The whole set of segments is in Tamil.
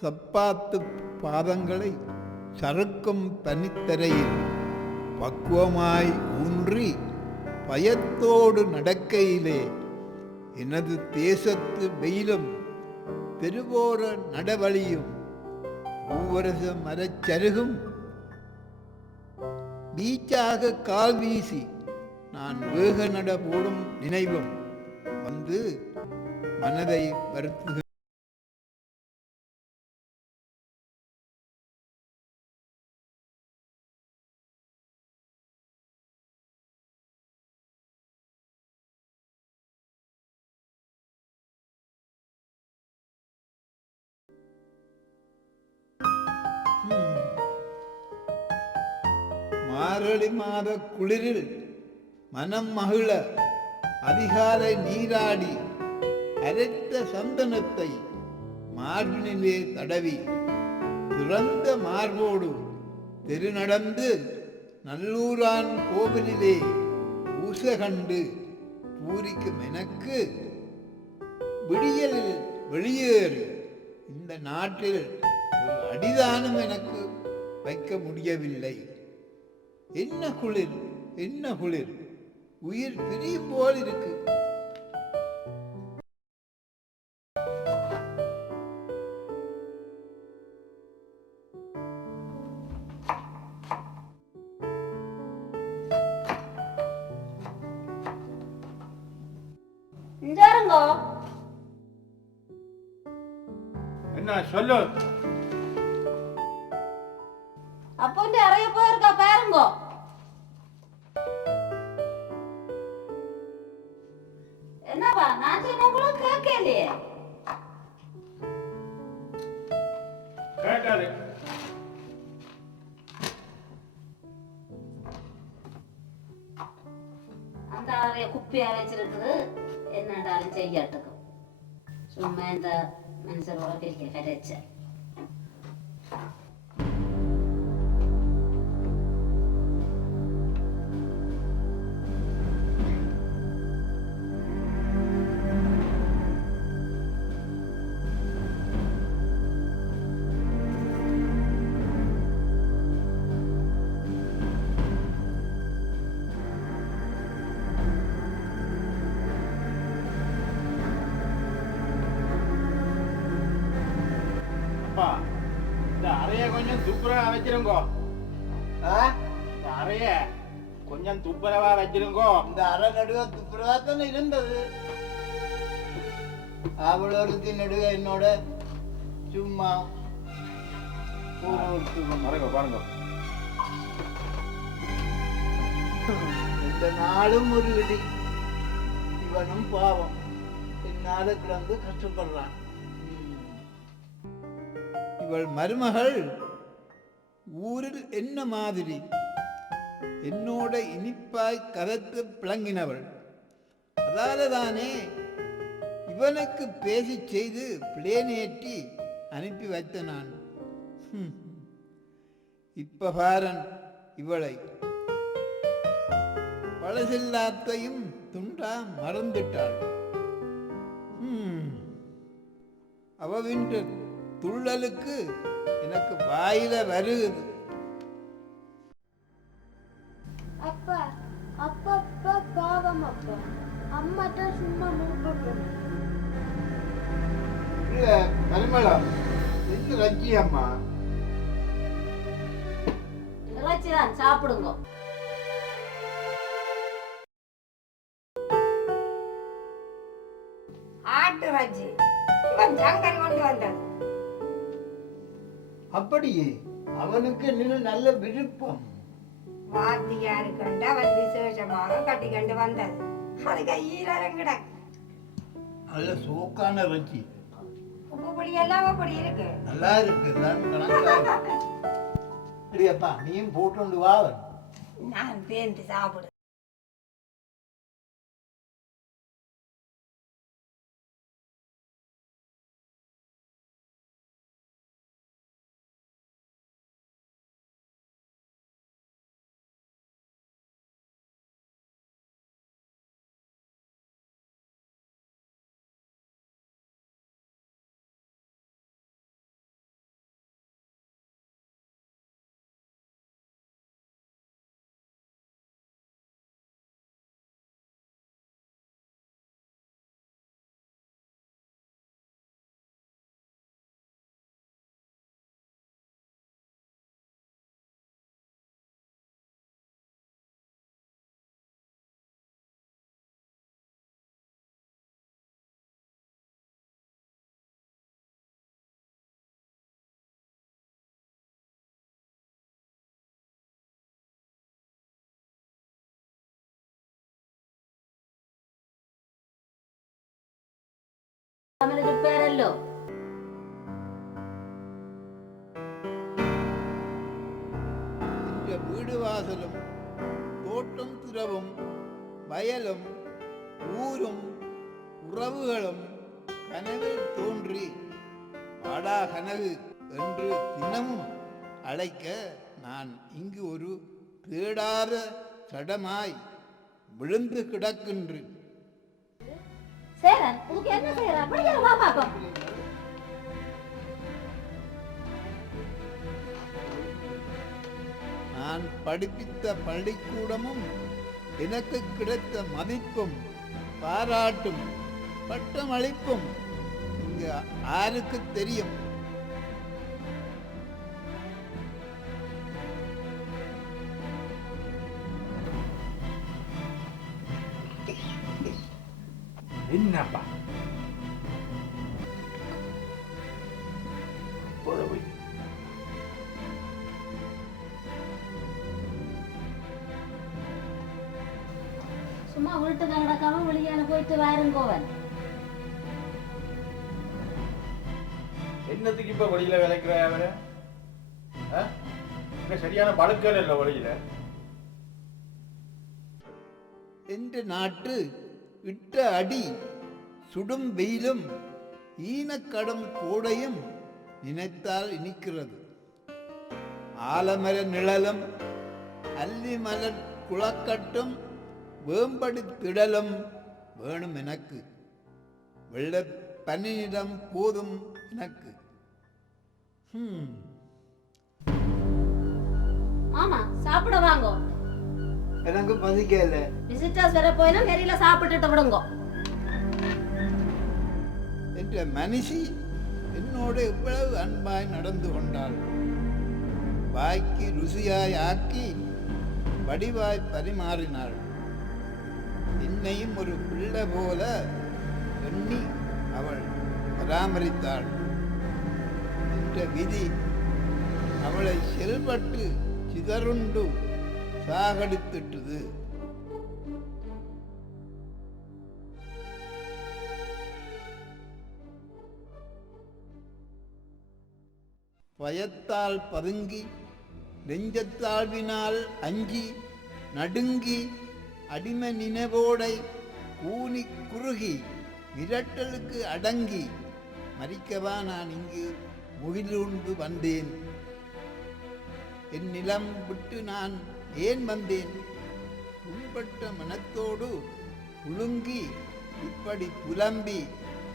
சப்பாத்து பாதங்களை சறுக்கும் பனித்தரையில் பக்குவமாய் ஊன்றி பயத்தோடு நடக்கையிலே எனது தேசத்து வெயிலும் தெருவோர நடவழியும் பூவரச மரச்சருகும் பீச்சாக கால் வீசி நான் வேக நட போடும் நினைவும் வந்து மனதை வருத்துக மாரளி மாத குளிரில் மனம் மகிழ அதிகாலை நீராடி அரைத்த சந்தனத்தை மார்பினிலே தடவி திறந்த மார்போடு தெரு நடந்து நல்லூரான் கோவிலிலே ஊச கண்டு பூரிக்கும் எனக்கு விடியலில் வெளியேறு. இந்த நாட்டில் ஒரு அடிதானம் எனக்கு வைக்க முடியவில்லை. என்ன குளிர் என்ன குளிர்? உயிர் பிரியும் போல் இருக்கு. இங்க இருங்கோ. என்ன சொல்லு? കേട്ടില്ലേ കേട്ടത് എന്താ പറയാ കുപ്പിയാ വെച്ചിരിക്കുന്നത് എന്നാണ്ടാലും ചെയ്യാട്ടക്കും ചുമ്മാ എന്താ മനസ്സിലുള്ള കരച്ച. கொஞ்சம் துப்புரவா வச்சிருங்கோ. அறைய கொஞ்சம் துப்புரவா வச்சிருங்கோ. இந்த அரை நடுக துப்புரவா தானே இருந்தது? அவளொருத்தி நடுக என்னோட சும்மா. பாருங்க பாருங்க. இந்த நாளும் ஒரு இடி இவனும் பாவம். என்னால கிடந்து கஷ்டப்படுறான். இவள் மருமகள். ஊரில் என்ன மாதிரி? என்னோட இனிப்பாய் கதத்து பிளங்கினவள். அதால தானே இவனுக்கு பேசி செய்து பிளேனேற்றி அனுப்பி வைத்த நான். இப்ப பாரன் இவளை. பழசில்லாத்தையும் துண்டா மறந்துட்டாள். அவ அவவின்ற துள்ளலுக்கு எனக்கு வாயில வருகுது. அப்பா அப்பா அப்பா பாவம் அப்பா. அம்மா தான் சும்மா பரிமளம் என்ன ரஜி அம்மா? இறைச்சி தான் சாப்பிடுங்க. ஆட்டு வச்சு இவன் வந்தது அப்படியே அவனுக்கு நின்று நல்ல விருப்பம். வாத்தியாரு கண்டு அவன் விசேஷமாக கட்டி கண்டு வந்தது. அது கையில கிடக்கு நல்ல சோக்கான ரஜி உப்பு எல்லாம் அப்படி இருக்கு. நல்லா இருக்கு. இல்லையப்பா நீயும் போட்டு வா. நான் பேந்து சாப்பிடு. அவர் இருப்பாரல்லோ இந்த வீடு வாசலும் தோட்டம் துறவும் வயலும் ஊரும் உறவுகளும் கனவில் தோன்றி வாடா கனவு என்று தினமும் அழைக்க நான் இங்கு ஒரு தேடாத சடமாய் விழுந்து கிடக்கின்றேன் சேரன் உனக்கு என்ன செய்யற படிக்கிற வா பாப்போம் நான் படிப்பித்த பள்ளிக்கூடமும் எனக்கு கிடைத்த மதிப்பும் பாராட்டும் பட்டம் அளிப்பும் இங்கு ஆருக்கு தெரியும். என்னப்பா போய் சும்மா வீட்டுக்கு நடக்காம வெளியான போயிட்டு வாருங்கோவன் என்னத்துக்கு இப்ப வெளியில விளைக்கிற அவரை? சரியான பழுக்கல் இல்ல வெளியில? என்ற நாட்டு இட்ட அடி சுடும் வெயிலும் ஈனக்கடும் கோடையும் நினைத்தால் இனிக்கிறது. ஆலமர நிழலும் அல்லி மலர் குளக்கட்டும் வேம்படி திடலும் வேணும் எனக்கு. வெள்ள பனியிடம் போதும் எனக்கு. ஹம். ஆமா சாப்பிட வாங்கோ. எனக்கு பசிக்கல. விசிட்டர்ஸ் வர போயினா வெளியில சாப்பிட்டுட்டு விடுங்கோ என்ற மனுஷி என்னோடு எவ்வளவு அன்பாய் நடந்து கொண்டாள். வாய்க்கு ருசியாய் ஆக்கி வடிவாய் பரிமாறினாள். என்னையும் ஒரு பிள்ளை போல எண்ணி அவள் பராமரித்தாள். என்ற விதி அவளை செல்பட்டு சிதறுண்டு சாகடித்துட்டுது. பயத்தால் பதுங்கி நெஞ்சத்தாழ்வினால் அஞ்சி நடுங்கி அடிமை நினைவோடை கூனி குறுகி மிரட்டலுக்கு அடங்கி மறிக்கவா நான் இங்கு முகிலுண்டு வந்தேன். என் நிலம் விட்டு நான் ஏன் வந்தேன்? புண்பட்ட மனத்தோடு புழுங்கி இப்படி புலம்பி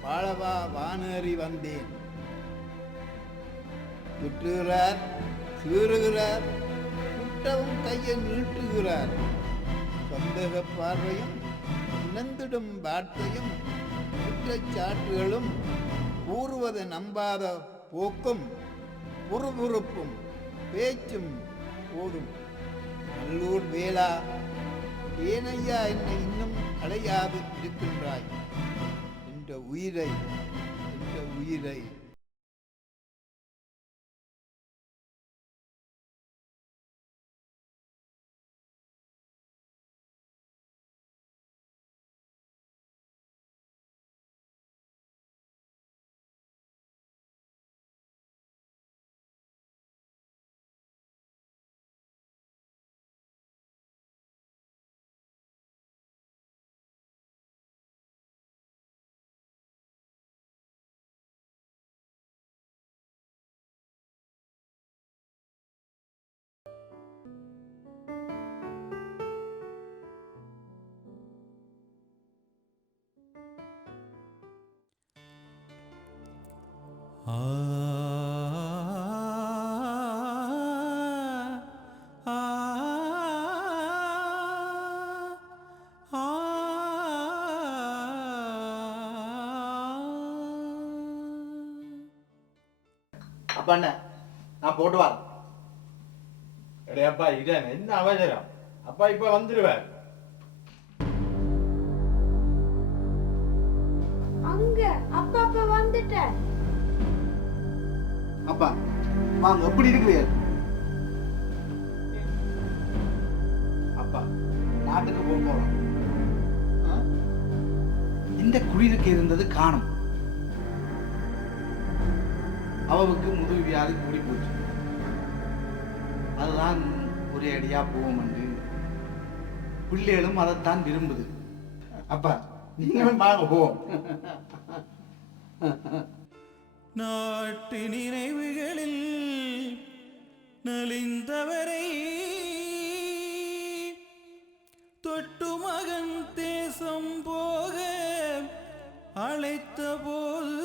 வாழவா வானேறி வந்தேன். துட்டுகிறார் சீறுகிறார் குற்றவும் கையை நீட்டுகிறார். சந்தேக பார்வையும் இனந்திடும் வார்த்தையும் குற்றச்சாட்டுகளும் கூறுவதை நம்பாத போக்கும் புறுபுறுப்பும் பேச்சும் போதும். நல்லூர் வேளா ஏனையா என்னை இன்னும் அடையாது இருக்கின்றாய். என்ற உயிரை என்ற உயிரை அப்பா என்ன நான் போட்டு வரேன். அடே அப்பா இதான்? என்ன அவசரம்? அப்பா இப்ப வந்துருவார். அங்க அப்பா அப்பா வந்துட்டேன் அப்பா வாங்க எப்படி இருக்கிறீர்கள் அப்பா நாட்டுக்கு போக போறோம். இந்த குளிருக்கு இருந்தது காணும் அவளுக்கு முதுகு வியாதி கூடி போச்சு. அதுதான் ஒரே அடியா போவோம் என்று பிள்ளைகளும் அதைத்தான் விரும்புது. அப்பா நீங்களும் வாங்க போவோம். நாட்டு நினைவுகளில் நலிந்தவரை தொட்டு மகன் தேசம் போக அழைத்த போது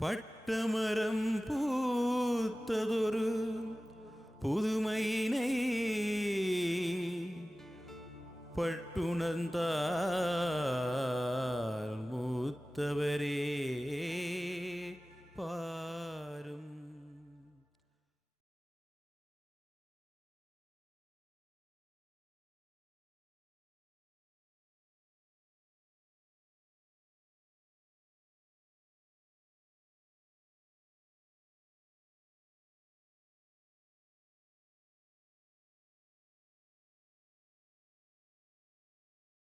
பட்டமரம் பூத்ததொரு